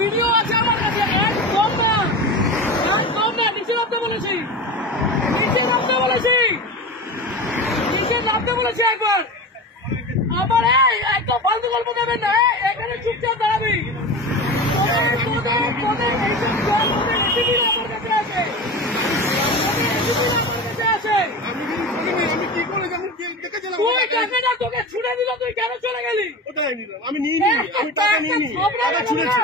Video আছে আমার কাছে। একদম না নিচে নামতে বলেছি, নিচে নামতে বলেছি একবার। আবার একদম ফালতু গল্প দেবেন না, এখানে চুপচাপ দাঁড়াবি। তোকে ছুড়ে দিল, তুই কেন চলে গেলি? আমি নিইনি, আমি টাকা নিইনি, টাকা ছুড়েছি।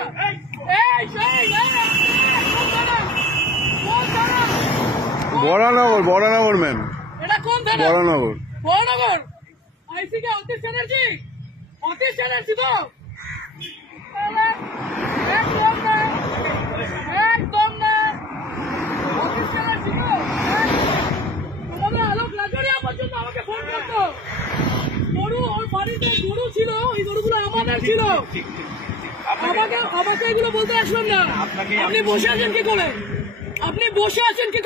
বড়নগর ম্যাম, এটা কোন থানা? বড়নগর আইসি কে অতীশ চ্যাটার্জি তো একদম না অতীশ চ্যাটার্জি তো। তোমাদের আলোক লাজরিয়া পর্যন্ত আমাকে ফোন করতো। গরু ওর বাড়িতে গরু ছিল, ওই গরুগুলো আমাদের ছিল। আমাকে এগুলো বলতে আসলাম না। আপনি বসে আছেন কি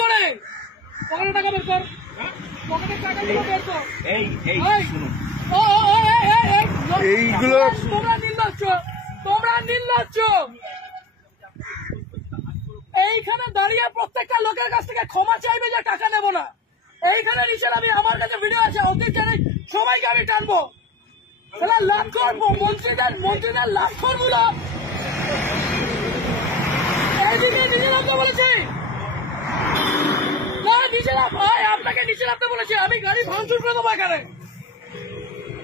করে? পকেটে টাকা বের কর, পকেটের টাকাগুলো বের কর। এইগুলো তোমরা নির্লজ্জ। এইখানে দাঁড়িয়ে প্রত্যেকটা লোকের কাছ থেকে ক্ষমা চাইবে যে টাকা নেবো না। এইখানে নিচে আমি, আমার কাছে ভিডিও আছে, অতীত সবাইকে আমি টানবো। লাভ করবো মন্ত্রীদের লাভ করবো না। এইদিকে নিচে নামতে বলেছি না, নিচে নাম আপনাকে নিচে নামতে বলেছি। আমি গাড়ি ভাঙচুর করে দেবো এখানে।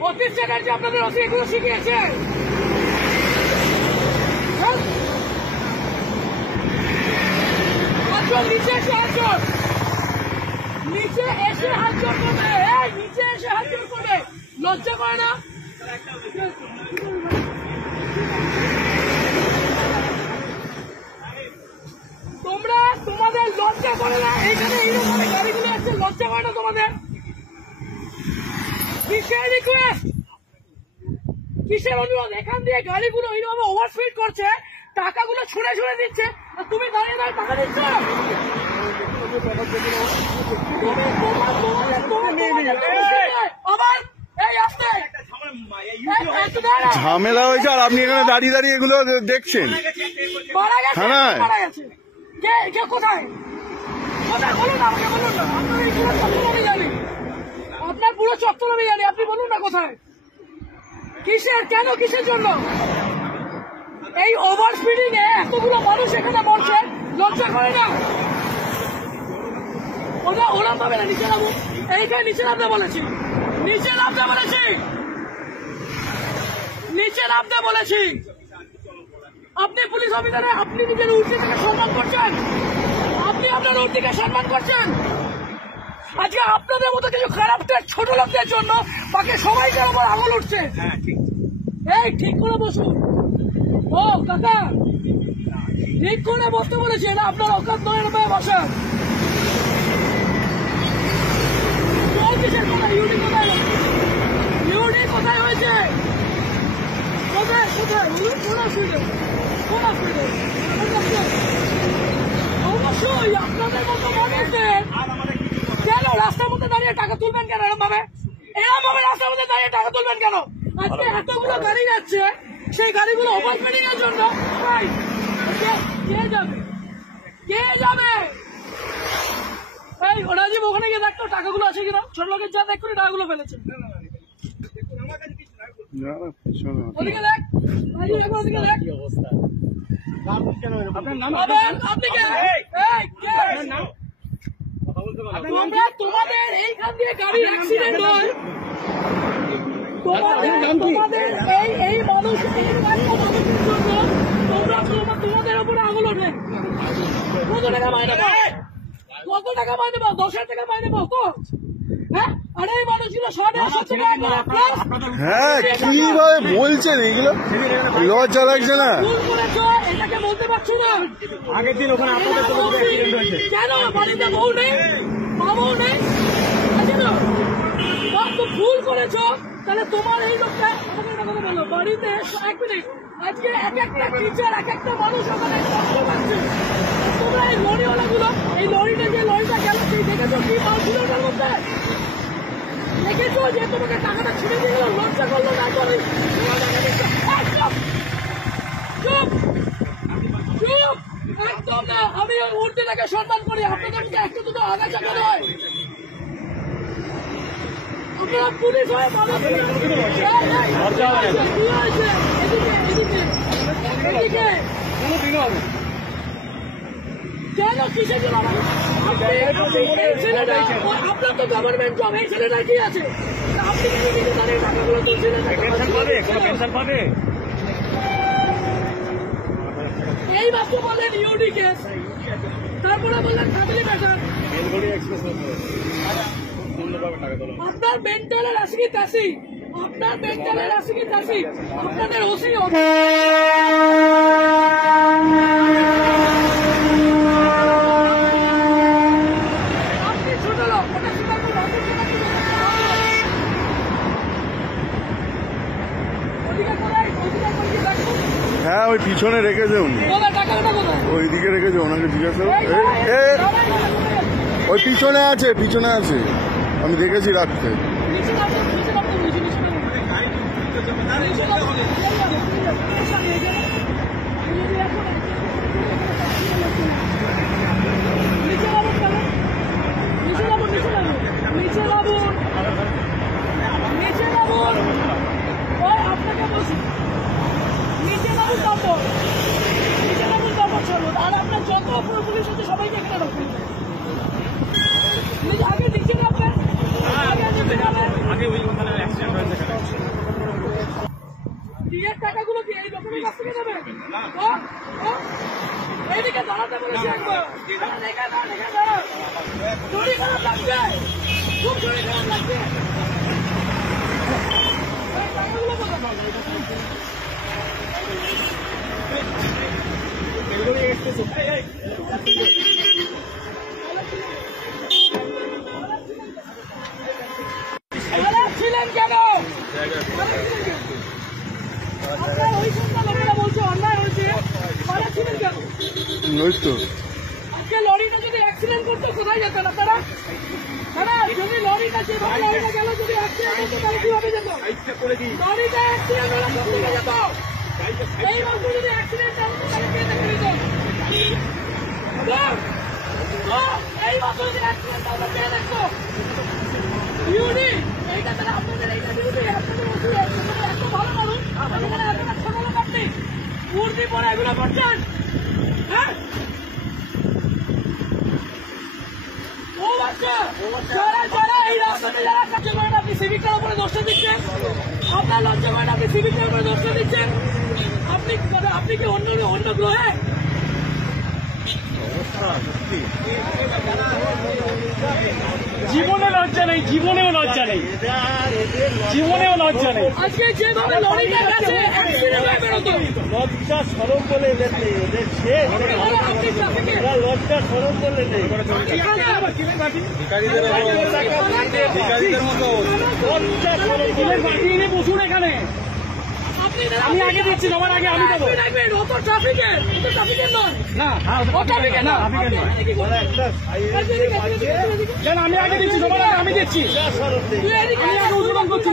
অতীশ চ্যাটার্জি আপনাদের অতি এগুলো শিখিয়েছে। নিচে এসে হাত জোর করবে, নিচে এসে হাত জোর করবে। লজ্জা করে না? তোমাদের লজ্জা করে না? এইখানে এইরকম গাড়িগুলো আছে, লজ্জা করে না তোমাদের? কিসের রিকোয়েস্ট, কিসের অনুরোধ? এখান দিয়ে গাড়িগুলো এইভাবে ওভারস্পিড করছে, টাকাগুলো ছুঁড়ে দিচ্ছে, আর তুমি দাঁড়িয়ে টাকা দিচ্ছ। ঝামেলা হয়েছে আর আপনি এখানে দাঁড়িয়ে এগুলো দেখছেন। থানায় কোথায় বলুন না, আমাকে বলুন না। আপনার পুরো চত্বর আমি জানি, আপনি বলুন না কোথায়, কিসের জন্য? এই ওভার স্পিডিং এ এতগুলো মানুষ এখানে মরছে, লজ্জা করে না? ওরা পাবে না। নিচে নামো, এইখানে নিচে নামতে বলেছি। আপনি পুলিশ অফিসারে, আপনি নিজের উর্দিকে সম্মান করছেন, আপনি আপনার উর্দিকে সম্মান করছেন। আজকে আপনাদের মতো কিছু খারাপ ছোট লোকদের জন্য বাকি সবাইকে আমার আঙুল উঠছে। ঠিক করে বসুন। ও কাকা, ঠিক করে বসতে বলেছি, এটা আপনার অকাত নয়, বসেন। ইউডি কোথায় হয়েছে? কোথায় অবশ্যই আপনাদের মতো মানুষদের কেন রাস্তার মধ্যে দাঁড়িয়ে টাকা তুলবেন কেন? এরকম ভাবে রাস্তার মধ্যে দাঁড়িয়ে টাকা তুলবেন কেন? আজকে এতগুলো গাড়ি যাচ্ছে, সেই গাড়িগুলো ওভারস্পিডিং এর জন্য কে যাবে? রাজীব ওখানে গিয়ে দেখতো টাকাগুলো আছে কিনা, ছোট লোকের যা দেখুন টাকাগুলো ফেলেছে। ওদিকে দেখ, ওদিকে দেখ। তোমাদের এইখান দিয়ে গাড়ি অ্যাক্সিডেন্ট হয়, তোমাদের এই মানুষ তোমাদের উপরে আঙুল ওঠে। কত টাকা মাইনে পাও? 10,000 টাকা মাইনে পাও তো? হ্যাঁ, আরে এই মানুষগুলো 150 হ্যাঁ, কিভাবে বলছেন এগুলো? লজ্জা লাগছে না? এটাকে বলতে পারছো না? আগের দিন ওখানে আপনাদের কেন বাড়িতে বউ নেই, বাবাও নেই? ভুল করেছো, তাহলে তোমার এই লোকটা আমাকে একটা কথা বলো। বাড়িতে 1 মিনিট, আজকে এক একটা টিচার, এক একটা মানুষ ওখানে কষ্ট পাচ্ছে। তোমরা এই লরিওয়ালাগুলো, এই লরিটা গেল, সেই দেখেছো কি মাল ছিল ওটার মধ্যে? দেখেছো যে তোমাকে টাকাটা ছিঁড়ে দিয়ে গেল, লজ্জা করলো না? চুপ, আমি উর্দিটাকে সম্মান করি, আপনাদের মধ্যে একটা দুটো আগাছা কেন হয়? আপনারা পুলিশ হয়ে এদিকে কেন কিসের জন্য আপনার তো গভর্নমেন্ট জব, এই ছেলেটা কি আছে? আপনি টাকাগুলো তুলছিলেন, এই মাত্র বললেন ইউডি কেস, তারপরে বললেন ফ্যামিলি ম্যাটার। আপনার মেন্টালের আসি কি তাসি, আপনার মেন্টালের আসি কি তাসি, আপনাদের ওসি আপনি ছোট লোক, হ্যাঁ ওই পিছনে রেখেছে উনি, ওইদিকে রেখেছে, ওনাকে জিজ্ঞাসা ওই পিছনে আছে, পিছনে আছে, আমি দেখেছি রাখতে। আপনাকে বলছি নিচে বাবু দপ্তর, নিচে বাবুর দপ্তর চলুন, আর আপনার যত পুলিশ আছে সবাইকে এখানে রাখুন। আগে নিচে নামবেন, বিয়ের টাকাগুলো কি এই লোকের কাছ থেকে নেবেন? এইদিকে দাঁড়াতে বলেছি একবার, শরীর খারাপ লাগছে, খুব শরীর খারাপ লাগছে। টাকাগুলো কোথায়? ছিলেন কেন? আপনার ওই সন্ধ্যা লোকেরা বলছে অন্যায় হয়েছে, ছিলেন কেন? আজকে লরিটা যদি অ্যাক্সিডেন্ট করতো কোথায় যেতেন আপনারা? যদি লরিটা যেভাবে লরিটা গেল, যদি অ্যাক্সিডেন্ট করতো তাহলে কিভাবে যেত? লরিটা অ্যাক্সিডেন্ট হলে কোন দিকে যেত? এই মাত্র যদি অ্যাক্সিডেন্ট হতো তাহলে কে দেখে নিত? এই মাত্র যদি অ্যাক্সিডেন্ট হতো কে দেখতো? ইউডি এইটা তাহলে আপনাদের এইটা ডিউটি, আপনাদের ওষুধ এত ভালো মানুষ, এখানে এতটা ছোট লোক আপনি উর্দি পরে এগুলো করছেন? হ্যাঁ যারা এই রাস্তাতে যারা কাছে করেন, আপনি সিভিকটার উপরে দোষটা দিচ্ছেন, আপনার লজ্জা করেন, আপনি সিভিকটার উপরে দোষটা দিচ্ছেন। আপনি কি অন্য গ্রহে? জীবনে লজ্জা নেই, জীবনেও লজ্জা নেই, জীবনেও লজ্জা নেই। আজকে যেভাবে লরিটা গেছে লজ্জা সরম বলে এদের নেই, ওদের লজ্জা সরম বলে নেই। বসুন এখানে, আমি আগে দিচ্ছি, তোমার আগে আমি দেবো। আমি আগে দিচ্ছি, তোমার আগে আমি দিচ্ছি, উদ্বোধন করছি।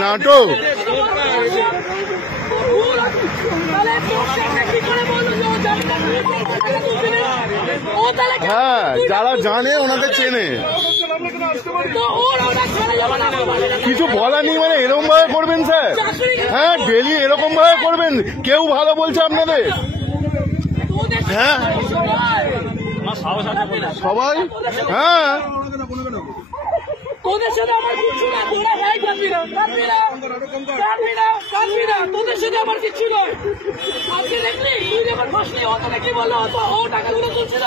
নাটক হ্যাঁ, যারা জানে ওনাদের চেনে, কিছু বলার নেই। মানে এরকম ভাবে করবেন স্যার? হ্যাঁ, ডেলি এরকম ভাবে করবেন? কেউ ভালো বলছে আপনাদের? হ্যাঁ সবাই, হ্যাঁ তোদের সাথে আমার কিচ্ছু না, তোরা ভাই কাঁদবি না, তোদের সাথে আমার কিচ্ছু নয়। আজকে দেখলি তুই যখন বসলি, ও তাহলে কি বললো, ও টাকাগুলো তুলছিল,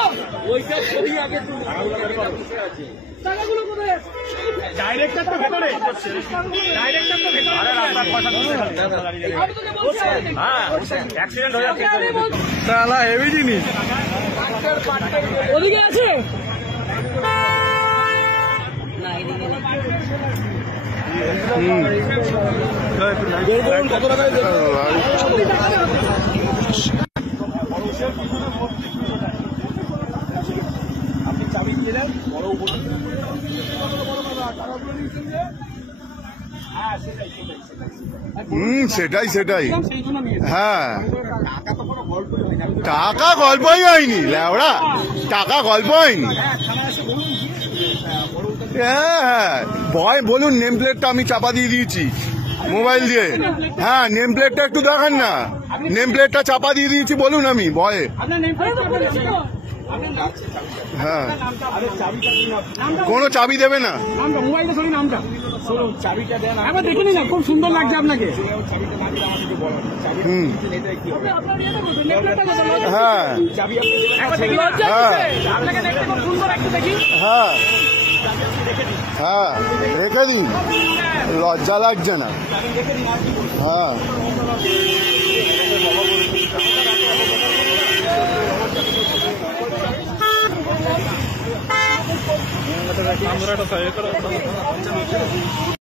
টাকাগুলো কোথায়? ডাইরেক্টর তো ভেতরে, ডাইরেক্টর তো ভেতরে। অ্যাক্সিডেন্ট হয়ে যাচ্ছে, তাহলে হেভি জিনিস ওদিকে আছে। কত টাকায় আপনি চাবি দিলেন, বড় সেটাই সেটাই। সেই জন্য নিয়ে হ্যাঁ, টাকা গল্পই হয়নি ল্যাওড়া, টাকা গল্প হয়নি। হ্যাঁ হ্যাঁ, ভয় বলুন, নেম প্লেটটা আমি চাপা দিয়ে দিয়েছি মোবাইল দিয়ে। হ্যাঁ, নেম প্লেটটা একটু দেখান না, নেম প্লেটটা চাপা দিয়ে দিয়েছি বলুন আমি ভয়ে। আপনার নেম হ্যাঁ, কোনো চাবি দেবে না। নামটা মোবাইলটা সরি, নামটা চাবিটা দেন, একবার দেখে নিন, খুব সুন্দর লাগছে আপনাকে। হুম, হ্যাঁ হ্যাঁ, আপনাকে দেখতে খুব সুন্দর একটু দেখি। হ্যাঁ হ্যাঁ, রেখে দিন, লজ্জা লাগছে না। হ্যাঁ, আমরা